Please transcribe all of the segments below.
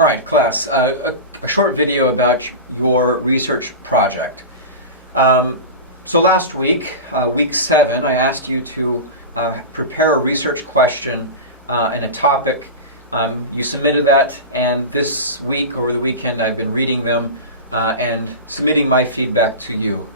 All right, class, a short video about your research project. So last week, week 7, I asked you to prepare a research question and a topic. You submitted that, and this week, over the weekend, I've been reading them and submitting my feedback to you.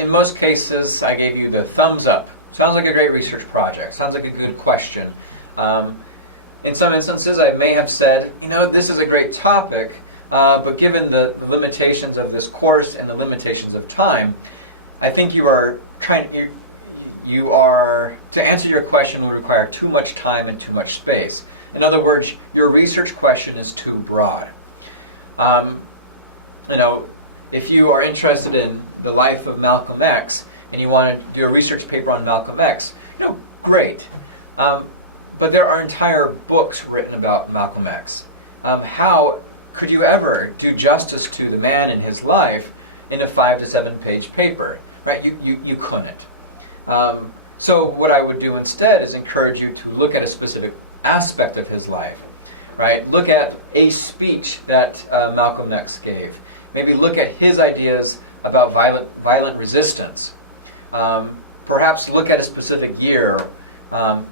In most cases, I gave you the thumbs up. Sounds like a great research project. Sounds like a good question. In some instances, I may have said, this is a great topic, but given the limitations of this course and the limitations of time, I think to answer your question would require too much time and too much space. In other words, your research question is too broad. If you are interested in the life of Malcolm X and you want to do a research paper on Malcolm X, great. But there are entire books written about Malcolm X. How could you ever do justice to the man and his life in a 5 to 7 page paper? Right? You couldn't. So what I would do instead is encourage you to look at a specific aspect of his life. Right? Look at a speech that Malcolm X gave. Maybe look at his ideas about violent resistance. Perhaps look at a specific year.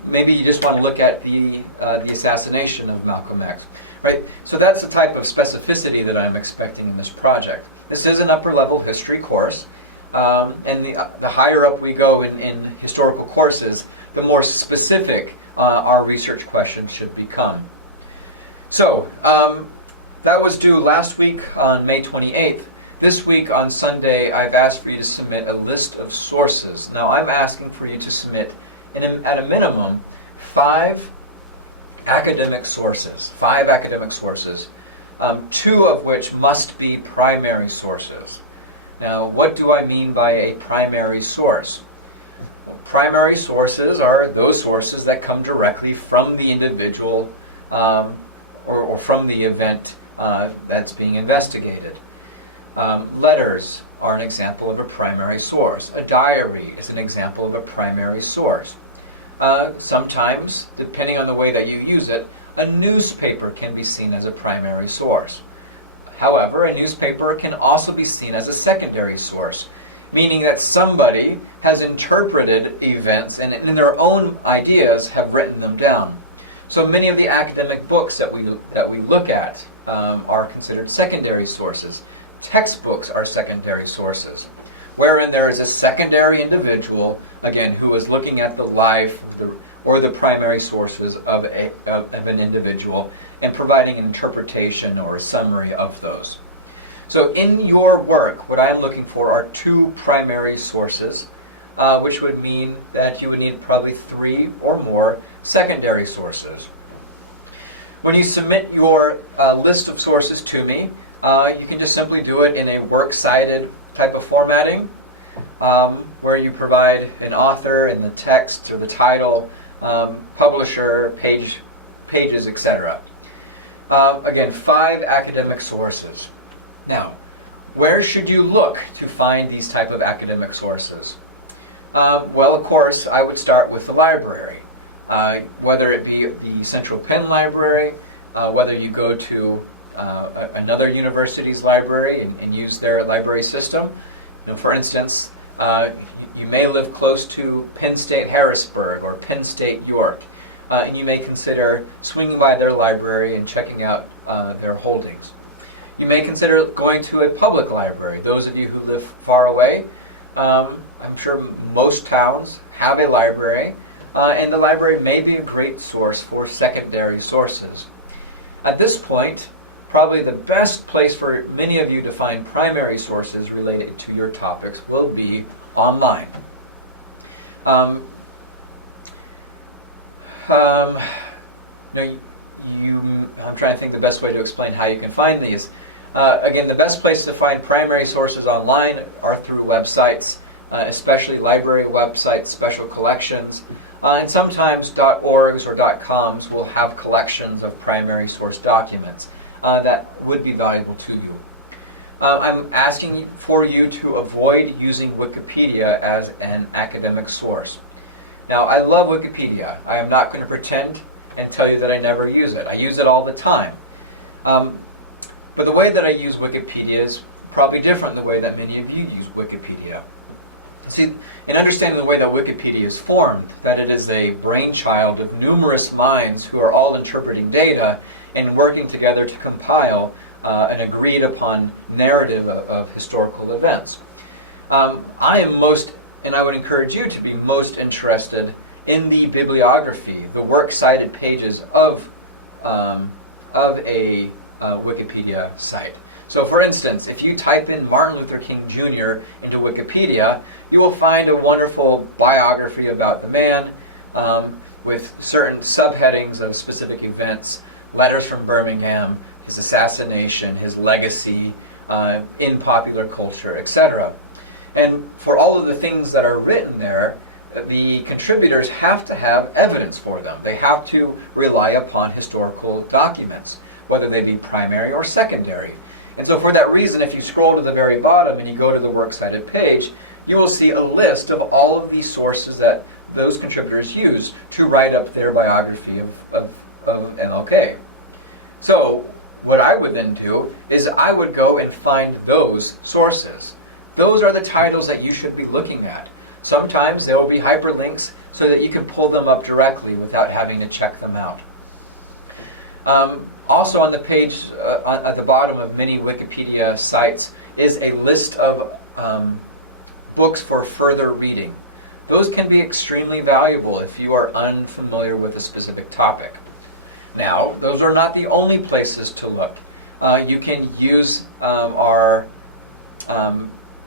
Maybe you just want to look at the assassination of Malcolm X, right? So that's the type of specificity that I'm expecting in this project. This is an upper-level history course, and the higher up we go in historical courses, the more specific our research questions should become. So that was due last week on May 28th. This week on Sunday, I've asked for you to submit a list of sources. Now, I'm asking for you to submit at a minimum 5 academic sources, 2 of which must be primary sources. Now, what do I mean by a primary source? Well, primary sources are those sources that come directly from the individual or from the event that's being investigated. Letters are an example of a primary source. A diary is an example of a primary source. Sometimes, depending on the way that you use it, a newspaper can be seen as a primary source. However, a newspaper can also be seen as a secondary source, meaning that somebody has interpreted events and in their own ideas have written them down. So many of the academic books that we look at are considered secondary sources. Textbooks are secondary sources, wherein there is a secondary individual, again, who is looking at the life or the primary sources of an individual and providing an interpretation or a summary of those. So in your work, what I am looking for are 2 primary sources, which would mean that you would need probably 3 or more secondary sources. When you submit your list of sources to me, you can just simply do it in a works cited type of formatting, where you provide an author and the text or the title, publisher, pages, etc. Again, 5 academic sources. Now, where should you look to find these type of academic sources? Well, of course, I would start with the library. Whether it be the Central Penn Library, whether you go to another university's library and use their library system. For instance, you may live close to Penn State Harrisburg or Penn State York, and you may consider swinging by their library and checking out their holdings. You may consider going to a public library. Those of you who live far away, I'm sure most towns have a library, and the library may be a great source for secondary sources. At this point, probably the best place for many of you to find primary sources related to your topics will be online. I'm trying to think the best way to explain how you can find these. Again, the best place to find primary sources online are through websites, especially library websites, special collections, and sometimes .orgs or .coms will have collections of primary source documents that would be valuable to you. I'm asking for you to avoid using Wikipedia as an academic source. Now, I love Wikipedia. I am not going to pretend and tell you that I never use it. I use it all the time. But the way that I use Wikipedia is probably different than the way that many of you use Wikipedia. See, in understanding the way that Wikipedia is formed, that it is a brainchild of numerous minds who are all interpreting data and working together to compile an agreed upon narrative of historical events. I am most, and I would encourage you to be most interested in the bibliography, the works cited pages of a Wikipedia site. So for instance, if you type in Martin Luther King Jr. into Wikipedia, you will find a wonderful biography about the man with certain subheadings of specific events, letters from Birmingham, his assassination, his legacy in popular culture, etc. And for all of the things that are written there, the contributors have to have evidence for them. They have to rely upon historical documents, whether they be primary or secondary. And so for that reason, if you scroll to the very bottom and you go to the works cited page, you will see a list of all of these sources that those contributors use to write up their biography of MLK. So what I would then do is I would go and find those sources. Those are the titles that you should be looking at. Sometimes there will be hyperlinks so that you can pull them up directly without having to check them out. Also on the page at the bottom of many Wikipedia sites is a list of books for further reading. Those can be extremely valuable if you are unfamiliar with a specific topic. Now, those are not the only places to look. You can use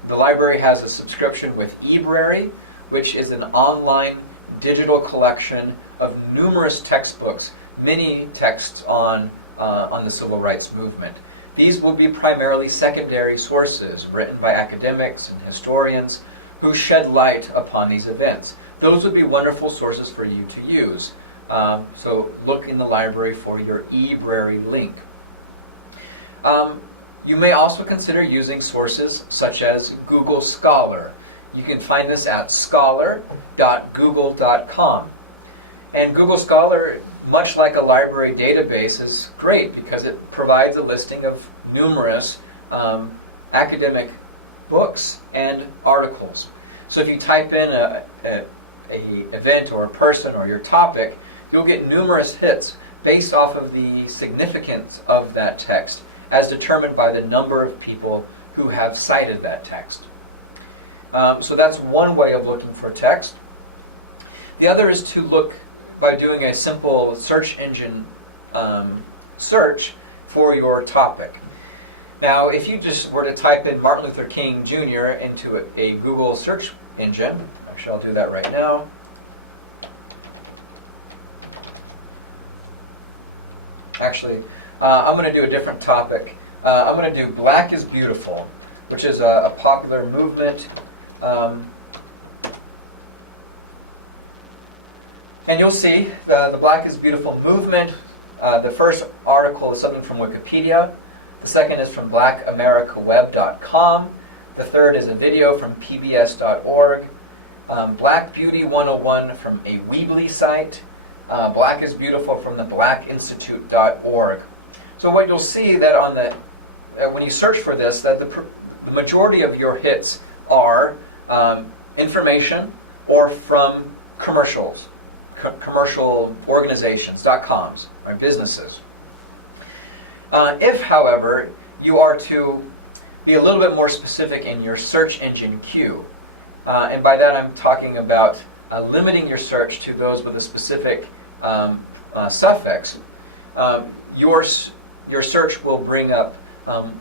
the library has a subscription with eBrary, which is an online digital collection of numerous textbooks, many texts on the civil rights movement. These will be primarily secondary sources written by academics and historians who shed light upon these events. Those would be wonderful sources for you to use. So look in the library for your eBrary link. You may also consider using sources such as Google Scholar. You can find this at scholar.google.com. And Google Scholar, much like a library database, is great because it provides a listing of numerous academic books and articles. So if you type in a event or a person or your topic, you'll get numerous hits based off of the significance of that text, as determined by the number of people who have cited that text. So that's one way of looking for text. The other is to look by doing a simple search engine search for your topic. Now, if you just were to type in Martin Luther King Jr. into a Google search engine, actually I'll do that right now. Actually, I'm going to do a different topic. I'm going to do Black is Beautiful, which is a popular movement. And you'll see the Black is Beautiful movement. The first article is something from Wikipedia. The second is from blackamericaweb.com. The third is a video from pbs.org. Black Beauty 101 from a Weebly site. Black is Beautiful from the blackinstitute.org. So what you'll see that on the when you search for this, that the majority of your hits are information or from commercials, commercial organizations, .coms, or businesses. If, however, you are to be a little bit more specific in your search engine queue, and by that I'm talking about limiting your search to those with a specific suffix, your search will bring up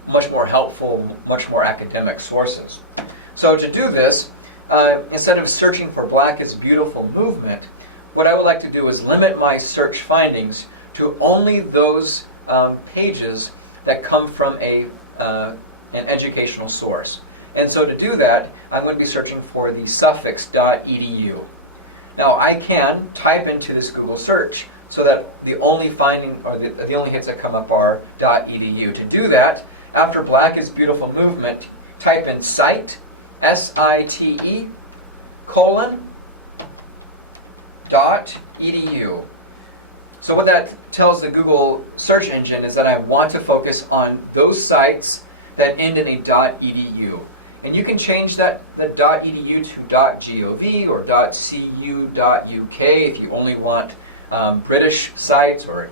much more helpful, much more academic sources. So to do this, instead of searching for Black is Beautiful movement, what I would like to do is limit my search findings to only those pages that come from an educational source. And so to do that, I'm going to be searching for the suffix .edu. Now I can type into this Google search so that the only finding or the only hits that come up are .edu. To do that, after Black is Beautiful movement, type in site, SITE, .edu. So what that tells the Google search engine is that I want to focus on those sites that end in a .edu. And you can change that .edu to .gov or .cu.uk if you only want British sites, or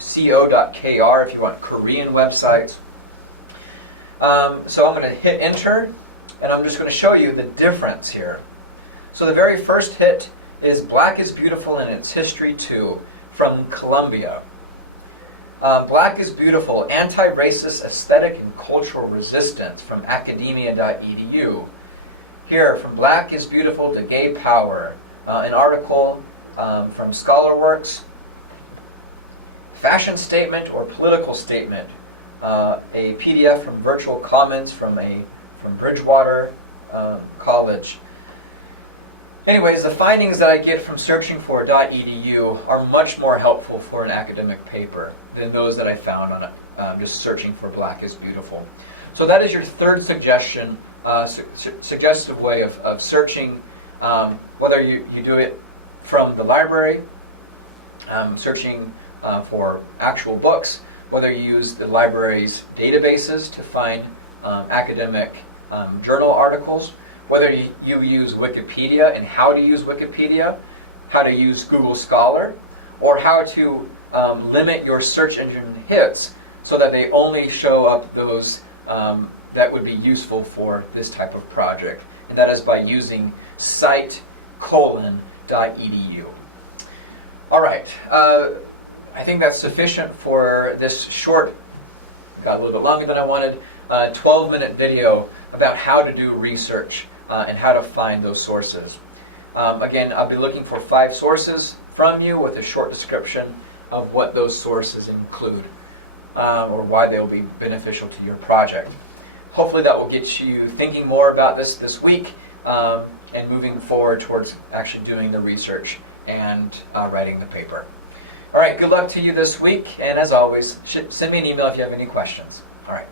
co.kr if you want Korean websites. So I'm going to hit enter, and I'm just going to show you the difference here. So the very first hit is Black is Beautiful and Its History Too, from Colombia. Black is Beautiful, Anti-Racist Aesthetic and Cultural Resistance, from academia.edu. Here, From Black is Beautiful to Gay Power, an article from ScholarWorks. Fashion Statement or Political Statement, a PDF from Virtual Commons from Bridgewater College. Anyways, the findings that I get from searching for .edu are much more helpful for an academic paper than those that I found on just searching for Black is Beautiful. So that is your third suggestion, suggestive way of searching, whether you do it from the library, searching for actual books, whether you use the library's databases to find academic journal articles, whether you use Wikipedia and how to use Wikipedia, how to use Google Scholar, or how to limit your search engine hits so that they only show up those that would be useful for this type of project. And that is by using cite::edu. All right. I think that's sufficient for this short, got a little bit longer than I wanted, 12-minute video about how to do research and how to find those sources. Again, I'll be looking for 5 sources from you with a short description of what those sources include or why they will be beneficial to your project. Hopefully that will get you thinking more about this week and moving forward towards actually doing the research and writing the paper. All right, good luck to you this week, and as always, send me an email if you have any questions. All right.